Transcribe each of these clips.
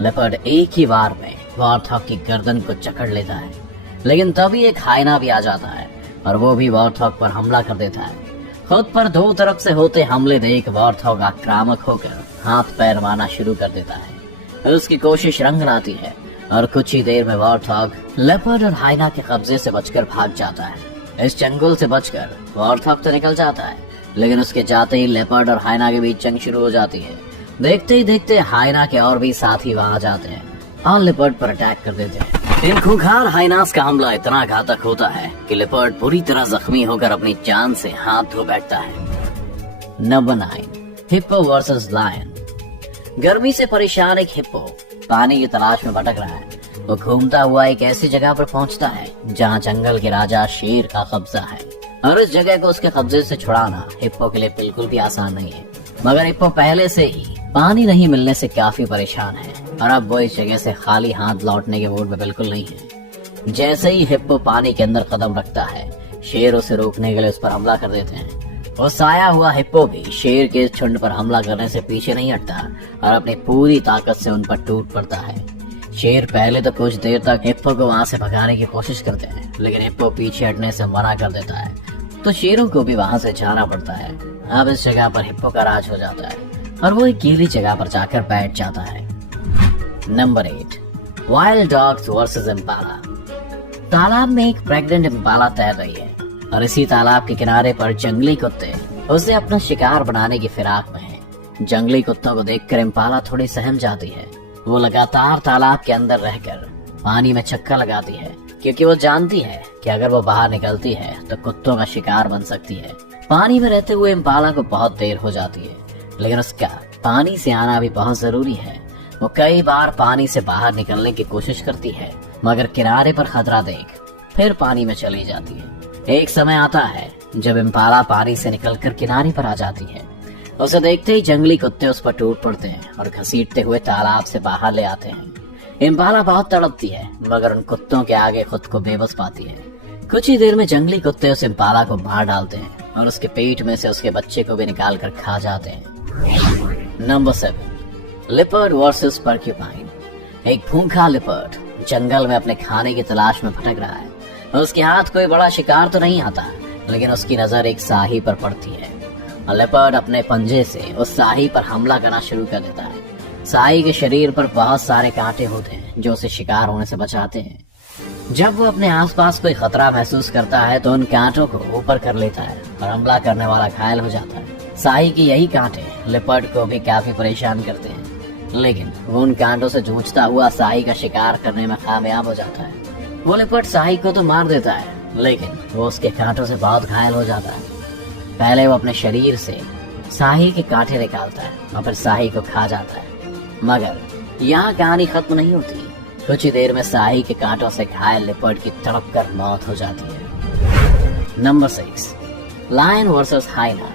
Leopard एक ही बार में warthog की गर्दन को जकड़ लेता है, लेकिन तभी एक हाइना भी आ जाता है और वो भी वॉर्थॉग पर हमला कर देता है। खुद पर दो तरफ से होते हमले देख वॉर्थॉग आक्रामक होकर हाथ पैर मारना शुरू कर देता है। फिर उसकी कोशिश रंग लाती है और कुछ ही देर में वॉर्थॉग लेपर्ड और हाइना के कब्जे से बचकर भाग जाता है। इस चंगुल से बचकर वॉर्थॉग तो निकल जाता है, लेकिन उसके जाते ही लेपर्ड और हाइना के बीच जंग शुरू हो जाती है। देखते ही देखते हाइना के और भी साथी वहां जाते हैं और लेपर्ड पर अटैक कर देते हैं। इन खूंखार हाइनास का हमला इतना घातक होता है कि लेपर्ड बुरी तरह जख्मी होकर अपनी जान से हाथ धो बैठता है। Number 9, hippo versus lion. गर्मी से परेशान एक हिप्पो पानी की तलाश में भटक रहा है। वो घूमता हुआ एक ऐसी जगह पर पहुंचता है जहां जंगल के राजा शेर का कब्जा है, और इस जगह को उसके कब्जे से छुड़ाना हिप्पो के लिए बिल्कुल भी आसान नहीं है। मगर हिप्पो पहले से ही पानी नहीं मिलने से काफी परेशान है और अब वो इस जगह से खाली हाथ लौटने के मूड में बिल्कुल नहीं है। जैसे ही हिप्पो पानी के अंदर कदम रखता है, शेर उसे रोकने के लिए उस पर हमला कर देते हैं। वो साया हुआ हिप्पो भी शेर के झुंड पर हमला करने से पीछे नहीं हटता और अपनी पूरी ताकत से उन पर टूट पड़ता है। शेर पहले तो कुछ देर तक हिप्पो को वहां से भगाने की कोशिश करते हैं, लेकिन हिप्पो पीछे हटने से मना कर देता है, तो शेरों को भी वहां से जाना पड़ता है। अब इस जगह पर हिप्पो का राज हो जाता है और वो एक गीली जगह पर जाकर बैठ जाता है। Number 8, wild dogs versus Impala. तालाब में एक प्रेग्नेंट इम्पाला तैर रही है और इसी तालाब के किनारे पर जंगली कुत्ते उसे अपना शिकार बनाने की फिराक में हैं। जंगली कुत्तों को देखकर इम्पाला थोड़ी सहम जाती है। वो लगातार तालाब के अंदर रहकर पानी में चक्कर लगाती है, क्योंकि वो जानती है कि अगर वो बाहर निकलती है तो कुत्तों का शिकार बन सकती है। पानी में रहते हुए इम्पाला को बहुत देर हो जाती है, लेकिन उसका पानी से आना भी बहुत जरूरी है। वो कई बार पानी से बाहर निकलने की कोशिश करती है, मगर किनारे पर खतरा देख फिर पानी में चली जाती है। एक समय आता है जब इम्पाला पानी से निकलकर किनारे पर आ जाती है। उसे देखते ही जंगली कुत्ते उस पर टूट पड़ते हैं और घसीटते हुए तालाब से बाहर ले आते हैं। इम्पाला बहुत तड़पती है, मगर उन कुत्तों के आगे खुद को बेबस पाती है। कुछ ही देर में जंगली कुत्ते उस इम्पाला को मार डालते हैं और उसके पेट में से उसके बच्चे को भी निकाल कर खा जाते हैं। Number 7, leopard versus porcupine. एक भूखा लिपर्ड जंगल में अपने खाने की तलाश में भटक रहा है। उसके हाथ कोई बड़ा शिकार तो नहीं आता, लेकिन उसकी नजर एक साही पर पड़ती है और लिपर्ड अपने पंजे से उस साही पर हमला करना शुरू कर देता है। साही के शरीर पर बहुत सारे कांटे होते हैं जो उसे शिकार होने से बचाते हैं। जब वो अपने आसपास कोई खतरा महसूस करता है तो उन कांटों को ऊपर कर लेता है और हमला करने वाला घायल हो जाता है। साही के यही कांटे लिपर्ड को भी काफी परेशान करते हैं, लेकिन वो उन कांटों से जूझता हुआ साही का शिकार करने में कामयाब हो जाता है। वो लिपर्ड साही को तो मार देता है, लेकिन वो उसके कांटों से बहुत घायल हो जाता है। पहले वो अपने शरीर से साही के कांटे निकालता है और फिर साही को खा जाता है, मगर यहाँ कहानी खत्म नहीं होती। कुछ ही देर में साही के कांटों से घायल लिपर्ड की तड़प कर मौत हो जाती है। Number 6, lion versus hyena.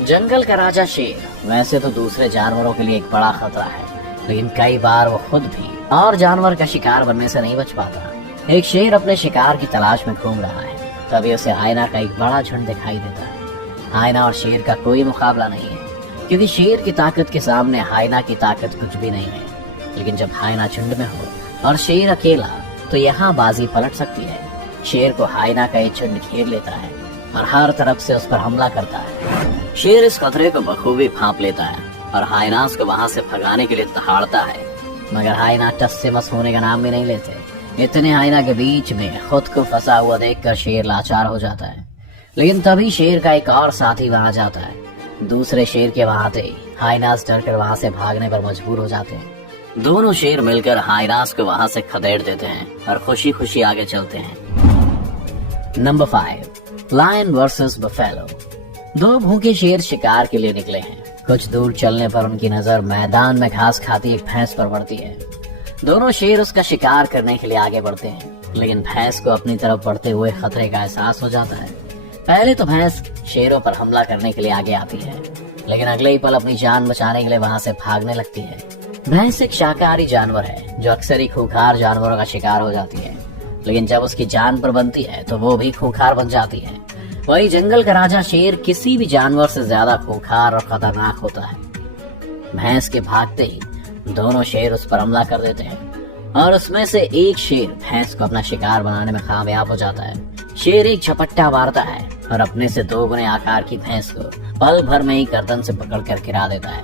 जंगल का राजा शेर वैसे तो दूसरे जानवरों के लिए एक बड़ा खतरा है, लेकिन कई बार वो खुद भी और जानवर का शिकार बनने से नहीं बच पाता। एक शेर अपने शिकार की तलाश में घूम रहा है, तभी उसे हाइना का एक बड़ा झुंड दिखाई देता है। हाइना और शेर का कोई मुकाबला नहीं है, क्योंकि शेर की ताकत के सामने हाइना की ताकत कुछ भी नहीं है। लेकिन जब हाइना झुंड में हो और शेर अकेला, तो यहाँ बाजी पलट सकती है। शेर को हाइना का एक झुंड घेर लेता है और हर तरफ से उस पर हमला करता है। शेर इस खतरे को बखूबी भांप लेता है और हाइनास को वहां से भगाने के लिए दहाड़ता है, मगर हाइना टस से मस होने का नाम भी नहीं लेते। इतने हाइना के बीच में खुद को फंसा हुआ देखकर शेर लाचार हो जाता है, लेकिन तभी शेर का एक और साथी वहां जाता है। दूसरे शेर के वहां आते ही हाइनास डरकर वहां से भागने पर मजबूर हो जाते हैं। दोनों शेर मिलकर हाइनास को वहां से खदेड़ देते हैं और खुशी खुशी आगे चलते हैं। Number 5, lion versus buffalo. दो भूखे शेर शिकार के लिए निकले हैं। कुछ दूर चलने पर उनकी नजर मैदान में घास खाती एक भैंस पर पड़ती है। दोनों शेर उसका शिकार करने के लिए आगे बढ़ते हैं, लेकिन भैंस को अपनी तरफ बढ़ते हुए खतरे का एहसास हो जाता है। पहले तो भैंस शेरों पर हमला करने के लिए आगे आती है, लेकिन अगले ही पल अपनी जान बचाने के लिए वहां से भागने लगती है। भैंस एक शाकाहारी जानवर है जो अक्सर ही खूंखार जानवरों का शिकार हो जाती है, लेकिन जब उसकी जान पर बनती है तो वो भी खूंखार बन जाती है। वही जंगल का राजा शेर किसी भी जानवर से ज्यादा खूंखार और खतरनाक होता है। भैंस के भागते ही दोनों शेर उस पर हमला कर देते हैं और उसमें से एक शेर भैंस को अपना शिकार बनाने में कामयाब हो जाता है। शेर एक झपट्टा मारता है और अपने से 2 गुने आकार की भैंस को पल भर में ही गर्दन से पकड़कर गिरा देता है।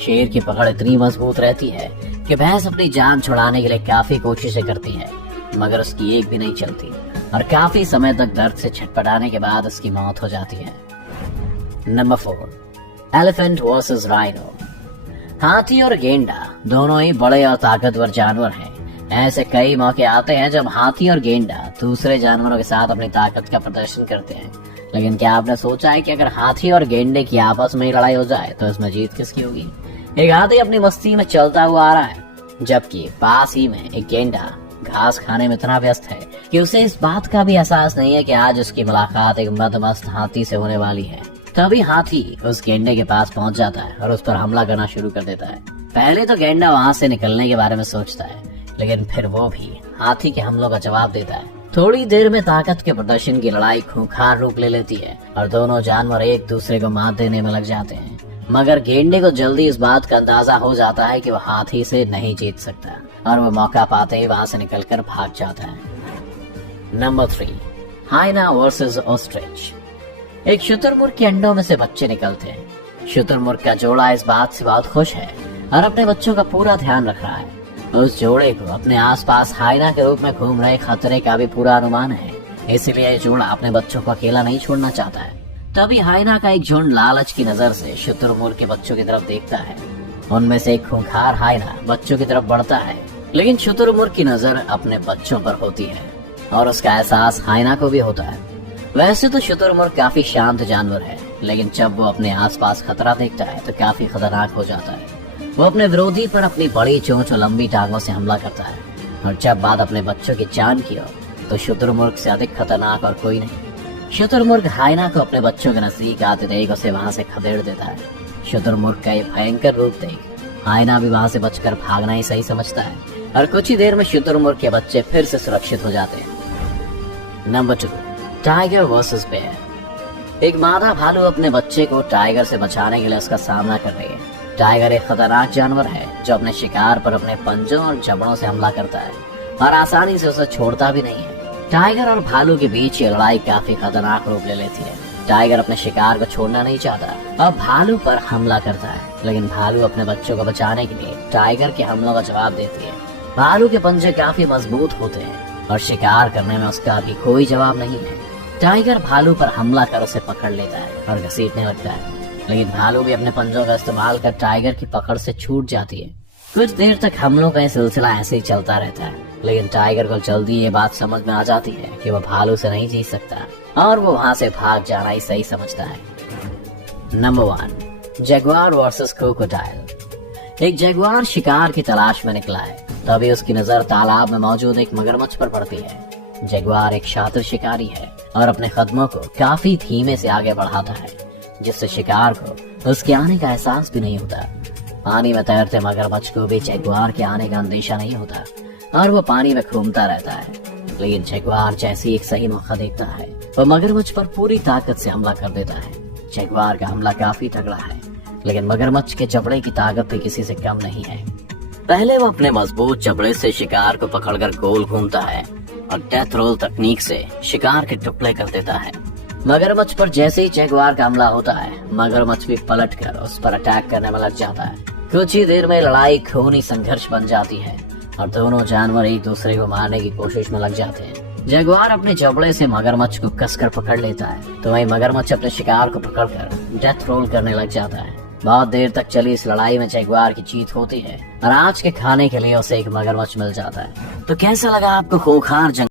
शेर की पकड़ इतनी मजबूत रहती है कि भैंस अपनी जान छुड़ाने के लिए काफी कोशिशें करती है, मगर उसकी एक भी नहीं चलती और काफी समय तक दर्द से छटपटाने के बाद उसकी मौत हो जाती है। Number 4, elephant versus rhino. हाथी और गेंडा दोनों ही बड़े और ताकतवर जानवर हैं। ऐसे कई मौके आते हैं जब हाथी और गेंडा दूसरे जानवरों के साथ अपनी ताकत का प्रदर्शन करते हैं, लेकिन क्या आपने सोचा है कि अगर हाथी और गेंडे की आपस में ही लड़ाई हो जाए तो इसमें जीत किसकी होगी? एक हाथी अपनी मस्ती में चलता हुआ आ रहा है, जबकि पास ही में एक गेंडा घास खाने में इतना व्यस्त है कि उसे इस बात का भी एहसास नहीं है कि आज उसकी मुलाकात एक मदमस्त हाथी से होने वाली है। तभी हाथी उस गेंडे के पास पहुंच जाता है और उस पर हमला करना शुरू कर देता है। पहले तो गेंडा वहां से निकलने के बारे में सोचता है, लेकिन फिर वो भी हाथी के हमलों का जवाब देता है। थोड़ी देर में ताकत के प्रदर्शन की लड़ाई खूंखार रूप ले लेती है और दोनों जानवर एक दूसरे को मात देने में लग जाते हैं, मगर गेंडे को जल्दी इस बात का अंदाजा हो जाता है कि वो हाथी से नहीं जीत सकता और वो मौका पाते ही वहां से निकलकर भाग जाता है। Number 3, hyena versus ostrich. एक शुतुरमुर्ग के अंडों में से बच्चे निकलते हैं। शुतुरमुर्ग का जोड़ा इस बात से बहुत खुश है और अपने बच्चों का पूरा ध्यान रख रहा है। उस जोड़े को अपने आसपास हाइना के रूप में घूम रहे खतरे का भी पूरा अनुमान है, इसलिए ये जोड़ा अपने बच्चों को अकेला नहीं छोड़ना चाहता है। तभी हाइना का एक झुंड लालच की नजर से शुतुरमुर्ग के बच्चों की तरफ देखता है। उनमें से एक खूंखार हाइना बच्चों की तरफ बढ़ता है, लेकिन शुतुरमुर्ग की नजर अपने बच्चों पर होती है और उसका एहसास हाइना को भी होता है। वैसे तो शुतुरमुर्ग काफी शांत जानवर है, लेकिन जब वो अपने आसपास खतरा देखता है तो काफी खतरनाक हो जाता है। वो अपने विरोधी पर अपनी बड़ी चोंच और लंबी टांगों से हमला करता है और जब बात अपने बच्चों की जान की हो तो शुतुरमुर्ग से अधिक खतरनाक और कोई नहीं। शुतुरमुर्ग हाइना को अपने बच्चों के नजदीक आते देख उसे वहां से खदेड़ देता है। शुतुरमुर्ग का ये भयंकर रूप देख हाइना भी वहां से बचकर भागना ही सही समझता है और कुछ ही देर में शुतुरमुर्ग के बच्चे फिर से सुरक्षित हो जाते हैं। Number 2, tiger versus bear. एक मादा भालू अपने बच्चे को टाइगर से बचाने के लिए उसका सामना कर रही है। टाइगर एक खतरनाक जानवर है जो अपने शिकार पर अपने पंजों और जबड़ों से हमला करता है और आसानी से उसे छोड़ता भी नहीं है। टाइगर और भालू के बीच ये लड़ाई काफी खतरनाक रूप ले लेती है। टाइगर अपने शिकार को छोड़ना नहीं चाहता और भालू पर हमला करता है, लेकिन भालू अपने बच्चों को बचाने के लिए टाइगर के हमलों का जवाब देती है। भालू के पंजे काफी मजबूत होते हैं और शिकार करने में उसका भी कोई जवाब नहीं है। टाइगर भालू पर हमला कर उसे पकड़ लेता है और घसीटने लगता है, लेकिन भालू भी अपने पंजों का इस्तेमाल कर टाइगर की पकड़ से छूट जाती है। कुछ देर तक हमलों का सिलसिला ऐसे ही चलता रहता है, लेकिन टाइगर को जल्दी ये बात समझ में आ जाती है कि वो भालू से नहीं जीत सकता और वो वहां से भाग जाना ही सही समझता है। Number 1, Jaguar versus crocodile. एक जगुआर शिकार की तलाश में निकला है, तभी उसकी नजर तालाब में मौजूद एक मगरमच्छ पर पड़ती है। जगुआर एक शातिर शिकारी है और अपने कदमों को काफी धीमे से आगे बढ़ाता है, जिससे शिकार को उसके आने का एहसास भी नहीं होता। पानी में तैरते मगरमच्छ को भी जगुआर के आने का अंदेशा नहीं होता और वो पानी में घूमता रहता है, लेकिन जगुआर जैसे एक सही मौका देखता है वो मगरमच्छ पर पूरी ताकत से हमला कर देता है। जगुआर का हमला काफी तगड़ा है, लेकिन मगरमच्छ के जबड़े की ताकत भी किसी से कम नहीं है। पहले वो अपने मजबूत जबड़े से शिकार को पकड़कर गोल घूमता है और डेथ रोल तकनीक से शिकार के टुकड़े कर देता है। मगरमच्छ पर जैसे ही जगुआर का हमला होता है, मगरमच्छ भी पलटकर उस पर अटैक करने में लग जाता है। कुछ ही देर में लड़ाई खूनी संघर्ष बन जाती है और दोनों जानवर एक दूसरे को मारने की कोशिश में लग जाते हैं। जगुआर अपने जबड़े से मगरमच्छ को कसकर पकड़ लेता है, तो वहीं मगरमच्छ अपने शिकार को पकड़कर डेथ रोल करने लग जाता है। बहुत देर तक चली इस लड़ाई में जगुआर की जीत होती है और आज के खाने के लिए उसे एक मगरमच्छ मिल जाता है। तो कैसा लगा आपको खूंखार जंग?